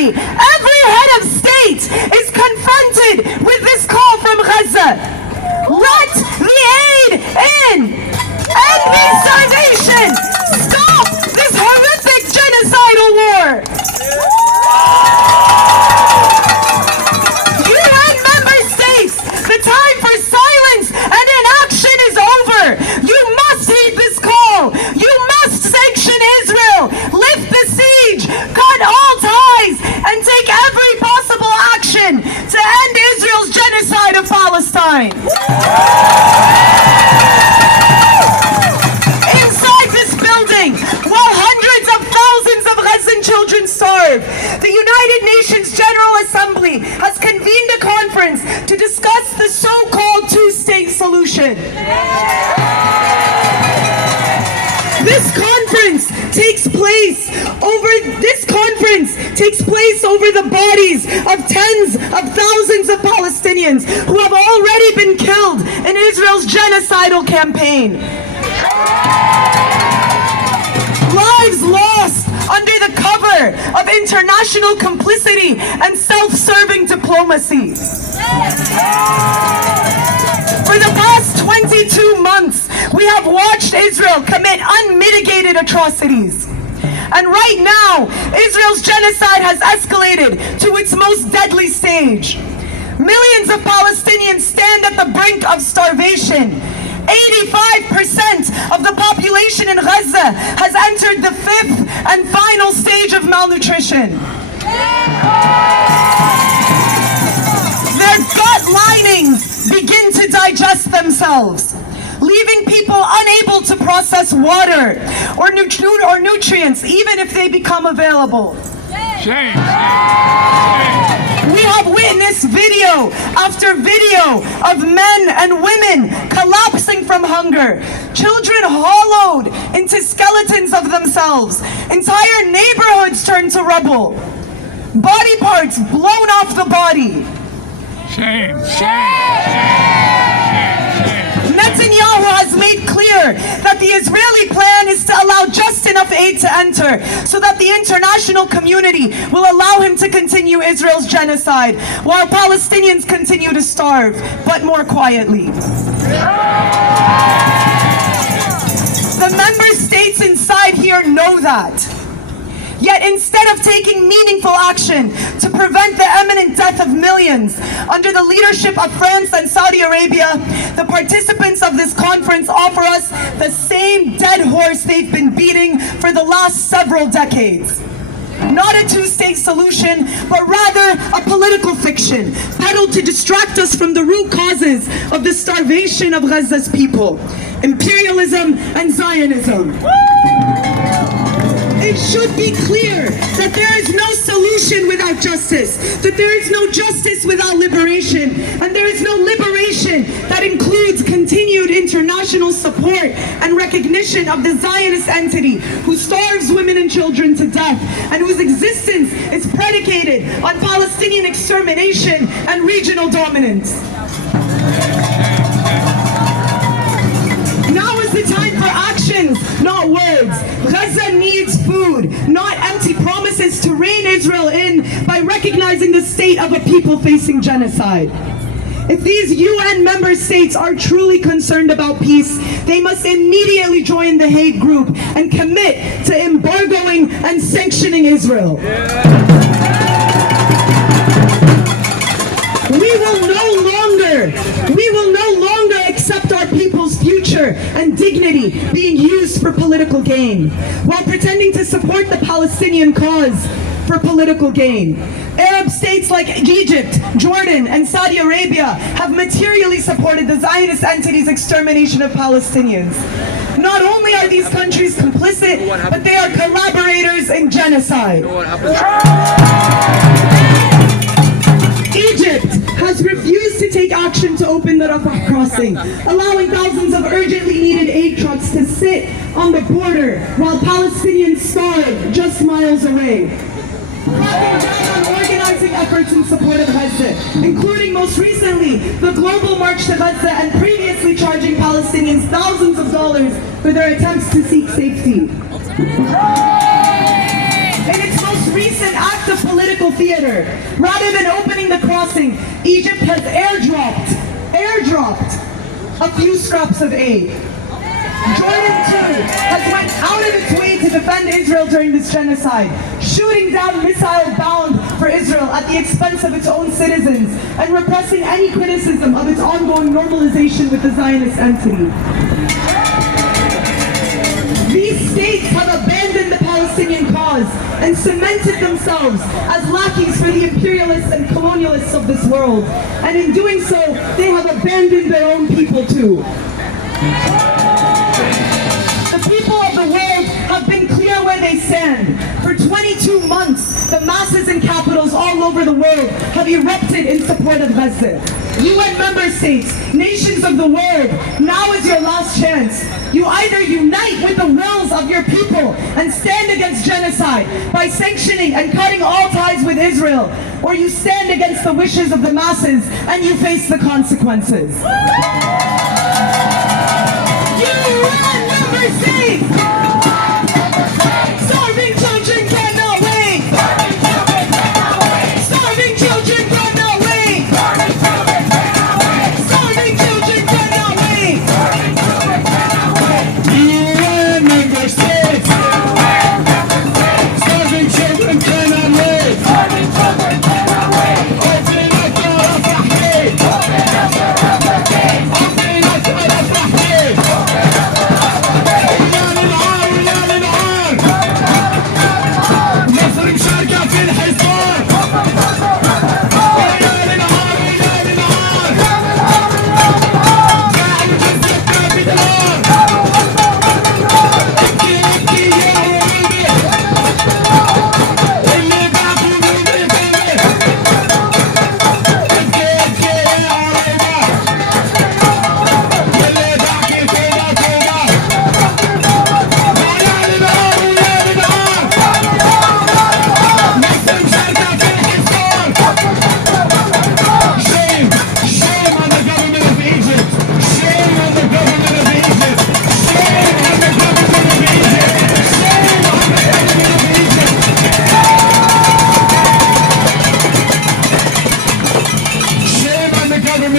country, every head of state is confronted with this call from Gaza. Let the aid in! End the starvation! Stop this horrific genocidal war! UN member states, the time for silence and inaction is over. You must heed this call. You must sanction Israel. Lift the siege. Cut all ties and take every possible action to end Israel's genocide of Palestine. Inside this building, while hundreds of thousands of Gazan children starve, the United Nations General Assembly has convened a conference to discuss the so-called two-state solution. This conference takes place over the bodies of tens of thousands of Palestinians who have already been killed in Israel's genocidal campaign. Lives lost under the cover of international complicity and self-serving diplomacy. For the past 22 months, we have watched Israel commit unmitigated atrocities. And right now, Israel's genocide has escalated to its most deadly stage. Millions of Palestinians stand at the brink of starvation. 85% of the population in Gaza has entered the fifth and final stage of malnutrition. Their gut linings begin to digest themselves, leaving people unable to process water or nutrients, even if they become available. Shame. We have witnessed video after video of men and women collapsing from hunger, children hollowed into skeletons of themselves, entire neighborhoods turned to rubble, body parts blown off the body. Shame. Netanyahu has made clear that the Israeli plan is to allow just enough aid to enter so that the international community will allow him to continue Israel's genocide while Palestinians continue to starve, but more quietly. The member states inside here know that. Yet instead of taking meaningful action to prevent the imminent death of millions under the leadership of France and Saudi Arabia, the participants of this conference offer us the same dead horse they've been beating for the last several decades. Not a two-state solution, but rather a political fiction, peddled to distract us from the root causes of the starvation of Gaza's people: imperialism and Zionism. It should be clear that there is no solution without justice, that there is no justice without liberation, and there is no liberation that includes continued international support and recognition of the Zionist entity who starves women and children to death and whose existence is predicated on Palestinian extermination and regional dominance. Now is the time for actions, not words. Gaza needs food, not empty promises to rein Israel in by recognizing the state of a people facing genocide. If these UN member states are truly concerned about peace, they must immediately join the Hague Group and commit to embargoing and sanctioning Israel. We will no longer accept our people's future and dignity being used for political gain, while pretending to support the Palestinian cause for political gain. Arab states like Egypt, Jordan, and Saudi Arabia have materially supported the Zionist entity's extermination of Palestinians. Not only are these countries complicit, but they are collaborators in genocide. Egypt has refused to take action to open the Rafah crossing, allowing thousands of urgently needed aid trucks to sit on the border while Palestinians starve just miles away. Cracking down on organizing efforts in support of Gaza, including most recently the global march to Gaza and previously charging Palestinians thousands of dollars for their attempts to seek safety. In its most recent act of political theater. Rather than opening the crossing, Egypt has airdropped a few scraps of aid. Jordan too has went out of its way to defend Israel during this genocide, shooting down missiles bound for Israel at the expense of its own citizens and repressing any criticism of its ongoing normalization with the Zionist entity. These states have abandoned the Palestinian cause and cemented themselves as lackeys for the imperialists and colonialists of this world. And in doing so, they have abandoned their own people too. The people of the world have been clear where they stand. For 22 months, the masses in capitals all over the world have erupted in support of Gaza. UN member states, nations of the world, now is your last chance. You either unite with the wills of your people and stand against genocide by sanctioning and cutting all ties with Israel, or you stand against the wishes of the masses and you face the consequences. UN member states! Starving children cannot wait! Starving children cannot wait! Starving children cannot wait! UN member states! Starving children cannot wait! Open up the Rafah gate! Open up the Rafah gate!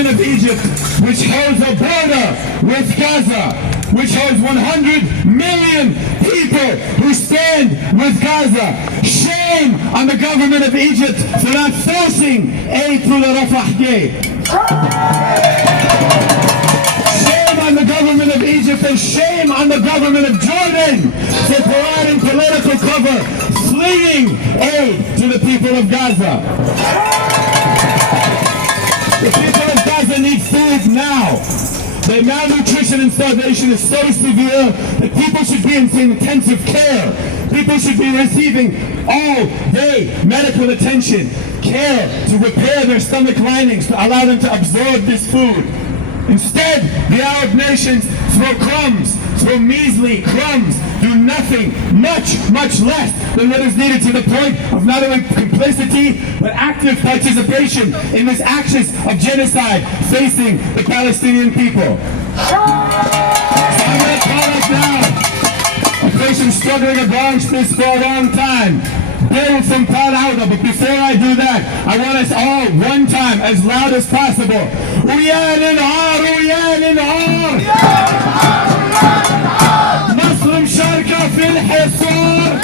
Of Egypt, which holds a border with Gaza, which holds 100 million people who stand with Gaza. Shame on the government of Egypt for not forcing aid through the Rafah gate. Shame on the government of Egypt and shame on the government of Jordan for providing political cover, fleeing aid to the people of Gaza. The people of Gaza need food now. The malnutrition and starvation is so severe that people should be in intensive care. People should be receiving all-day medical attention, care to repair their stomach linings, to allow them to absorb this food. Instead, the Arab nations throw crumbs, throw measly crumbs, do nothing, much less than what is needed, to the point of not only complacency, but active participation in this axis of genocide facing the Palestinian people. So I'm going to call us now a person struggling against this for a long time. Bill from Palo Alto, but before I do that, I want us all, one time, as loud as possible. Uyan مصر مشاركة في الحصار.